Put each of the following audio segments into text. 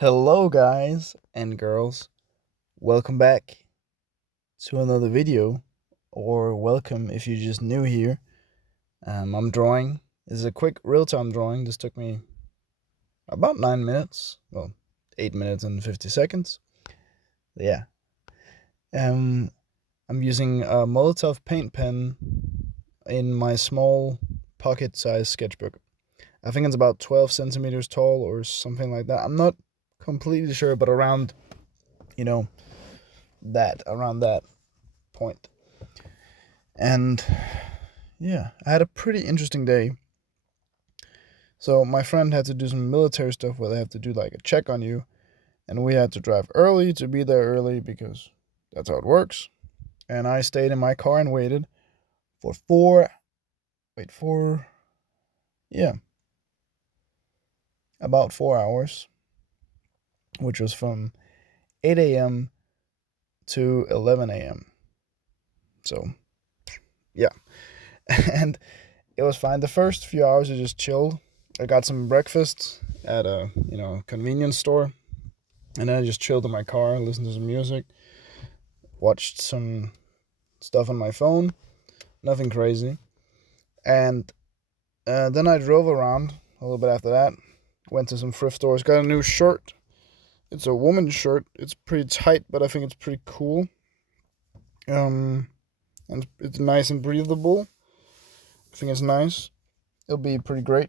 Hello, guys and girls. Welcome back to another video, or welcome if you're just new here. I'm drawing. This is a quick real-time drawing. This took me about 9 minutes. Well, 8 minutes and 50 seconds. Yeah. Um, I'm using a Molotov paint pen in my small pocket-sized sketchbook. I think it's about 12 centimeters tall or something like that. I'm not completely sure, but around, you know, around that point. And yeah, I had a pretty interesting day. So my friend had to do some military stuff where they have to do like a check on you, and we had to drive early to be there early because that's how it works. And I stayed in my car and waited for yeah, about 4 hours, which was from 8 a.m. to 11 a.m. So yeah, and it was fine. The first few hours I just chilled. I got some breakfast at a convenience store, and then I just chilled in my car, listened to some music, watched some stuff on my phone, nothing crazy, and then I drove around a little bit after that. Went to some thrift stores, got a new shirt. It's a woman's shirt. It's pretty tight, but I think it's pretty cool. And it's nice and breathable. I think it's nice. It'll be pretty great.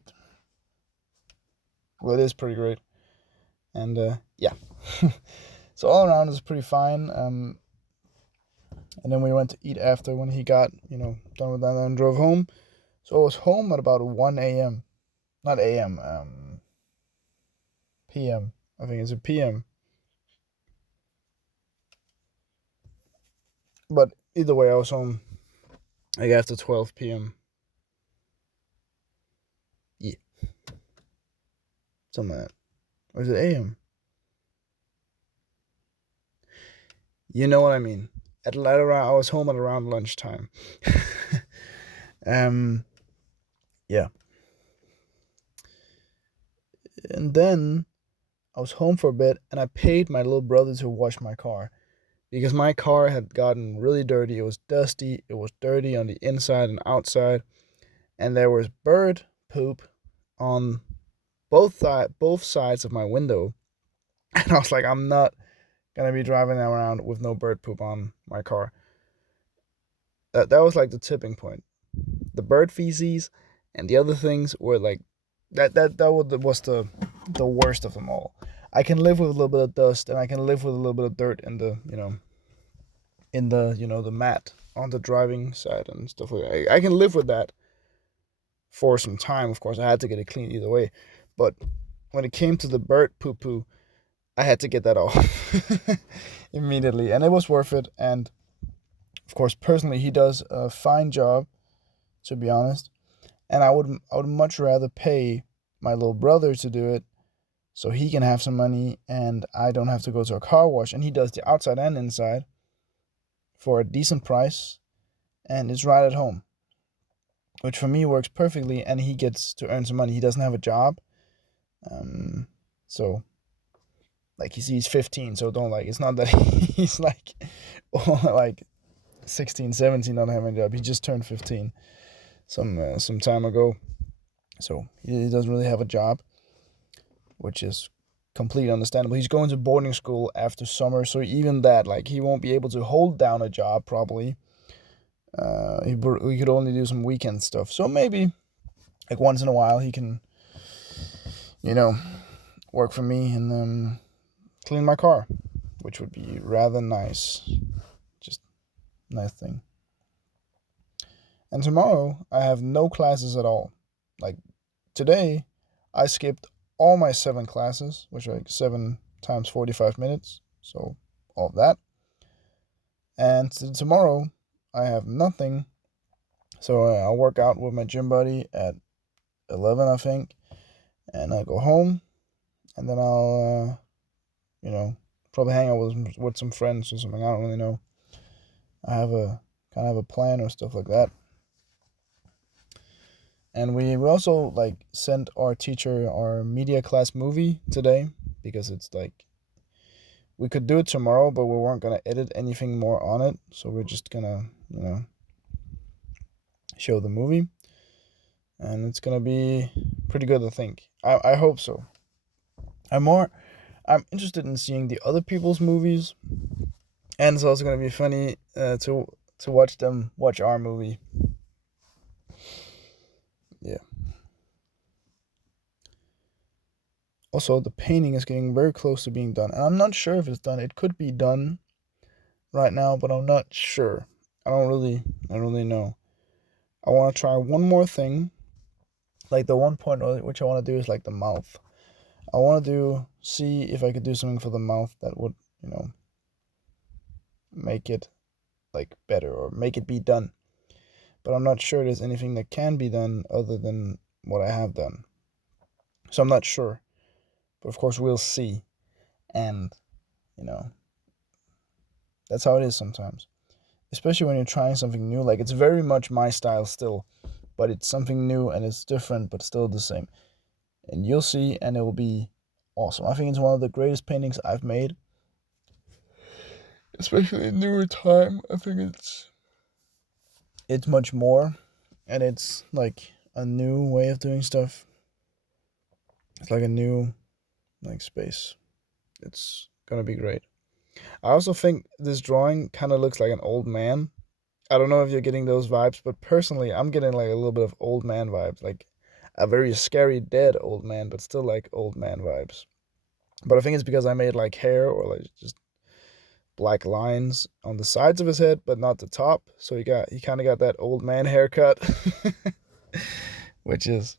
Well, it is pretty great. And yeah. So all around it's pretty fine. And then we went to eat after when he got, done with that and drove home. So I was home at about 1 a.m. Not a.m., p.m. I think it's a p.m. But either way, I was home like after 12 p.m. Yeah, something like that. Or is it a.m.? You know what I mean. I was home at around lunchtime. um, yeah. And then I was home for a bit, and I paid my little brother to wash my car because my car had gotten really dirty. It was dusty. It was dirty on the inside and outside, and there was bird poop on both sides of my window. And I was like, I'm not gonna be driving around with no bird poop on my car. That was like the tipping point. The bird feces and the other things were like that was the worst of them all. I can live with a little bit of dust, and I can live with a little bit of dirt in the mat on the driving side and stuff like that. I can live with that for some time. Of course, I had to get it clean either way, but when it came to the bird poo poo, I had to get that off immediately, and it was worth it. And of course, personally, he does a fine job, to be honest. And I would much rather pay my little brother to do it so he can have some money and I don't have to go to a car wash, and he does the outside and inside for a decent price, and it's right at home, which for me works perfectly, and he gets to earn some money. He doesn't have a job. So like he's 15, so don't like it's not that he's like like 16, 17 not having a job. He just turned 15 some time ago. So he doesn't really have a job, which is completely understandable. He's going to boarding school after summer, so even that, like, he won't be able to hold down a job probably. He could only do some weekend stuff. So maybe, like, once in a while he can, work for me and clean my car, which would be rather nice. Just nice thing. And tomorrow I have no classes at all. Like today, I skipped all my 7 classes, which are like 7 times 45 minutes. So all of that. And tomorrow I have nothing. So I'll work out with my gym buddy at 11, I think. And I'll go home. And then I'll, probably hang out with some friends or something. I don't really know. I have a kind of a plan or stuff like that. And we also like sent our teacher our media class movie today because it's like we could do it tomorrow, but we weren't gonna edit anything more on it. So we're just gonna, show the movie, and it's gonna be pretty good. I think. I hope so. I'm interested in seeing the other people's movies, and it's also gonna be funny to watch them watch our movie. Yeah. Also, the painting is getting very close to being done, and I'm not sure if it's done. It could be done right now, but I'm not sure. I don't really know. I want to try one more thing. Like the one point which I want to do is like the mouth. I want to see if I could do something for the mouth that would, make it like better or make it be done. But I'm not sure there's anything that can be done other than what I have done. So I'm not sure. But of course we'll see. And, you know, that's how it is sometimes. Especially when you're trying something new. Like it's very much my style still, but it's something new and it's different but still the same. And you'll see, and it will be awesome. I think it's one of the greatest paintings I've made. Especially in newer time. I think it's much more, and it's like a new way of doing stuff. It's like a new like space. It's gonna be great. I also think this drawing kind of looks like an old man. I don't know if you're getting those vibes, but personally, I'm getting like a little bit of old man vibes, like a very scary dead old man, but still like old man vibes. But I think it's because I made like hair or like just black lines on the sides of his head, but not the top. So he kind of got that old man haircut, which is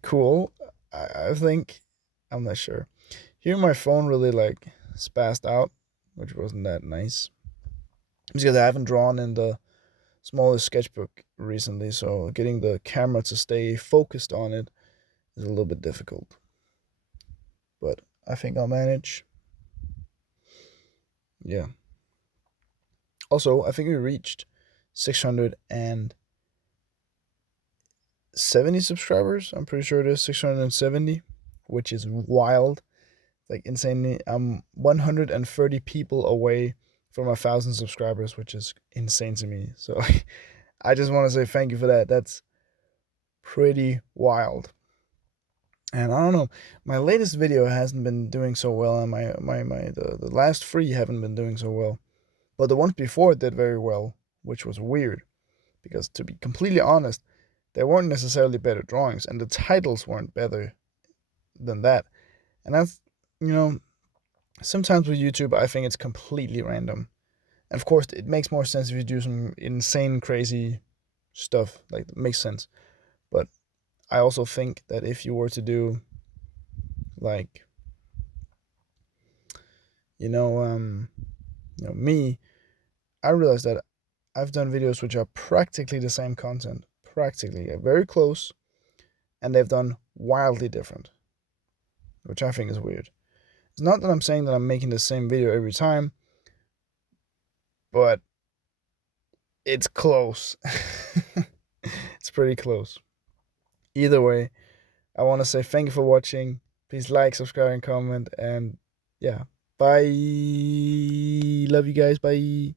cool. I think I'm not sure. Here, my phone really like spazzed out, which wasn't that nice. It's because I haven't drawn in the smallest sketchbook recently, so getting the camera to stay focused on it is a little bit difficult. But I think I'll manage. Yeah. Also, I think we reached 670 subscribers. I'm pretty sure it is 670, which is wild. Like insanely. I'm 130 people away from 1,000 subscribers, which is insane to me. So I just want to say thank you for that. That's pretty wild. And I don't know, my latest video hasn't been doing so well, and the last three haven't been doing so well. But the ones before did very well, which was weird. Because to be completely honest, they weren't necessarily better drawings, and the titles weren't better than that. And that's, you know, sometimes with YouTube, I think it's completely random. And of course, it makes more sense if you do some insane, crazy stuff. Like, it makes sense. But I also think that if you were to do, like, me, I realized that I've done videos which are practically the same content, practically very close, and they've done wildly different, which I think is weird. It's not that I'm saying that I'm making the same video every time, but it's close. It's pretty close. Either way, I want to say thank you for watching. Please like, subscribe, and comment. And yeah, bye. Love you guys. Bye.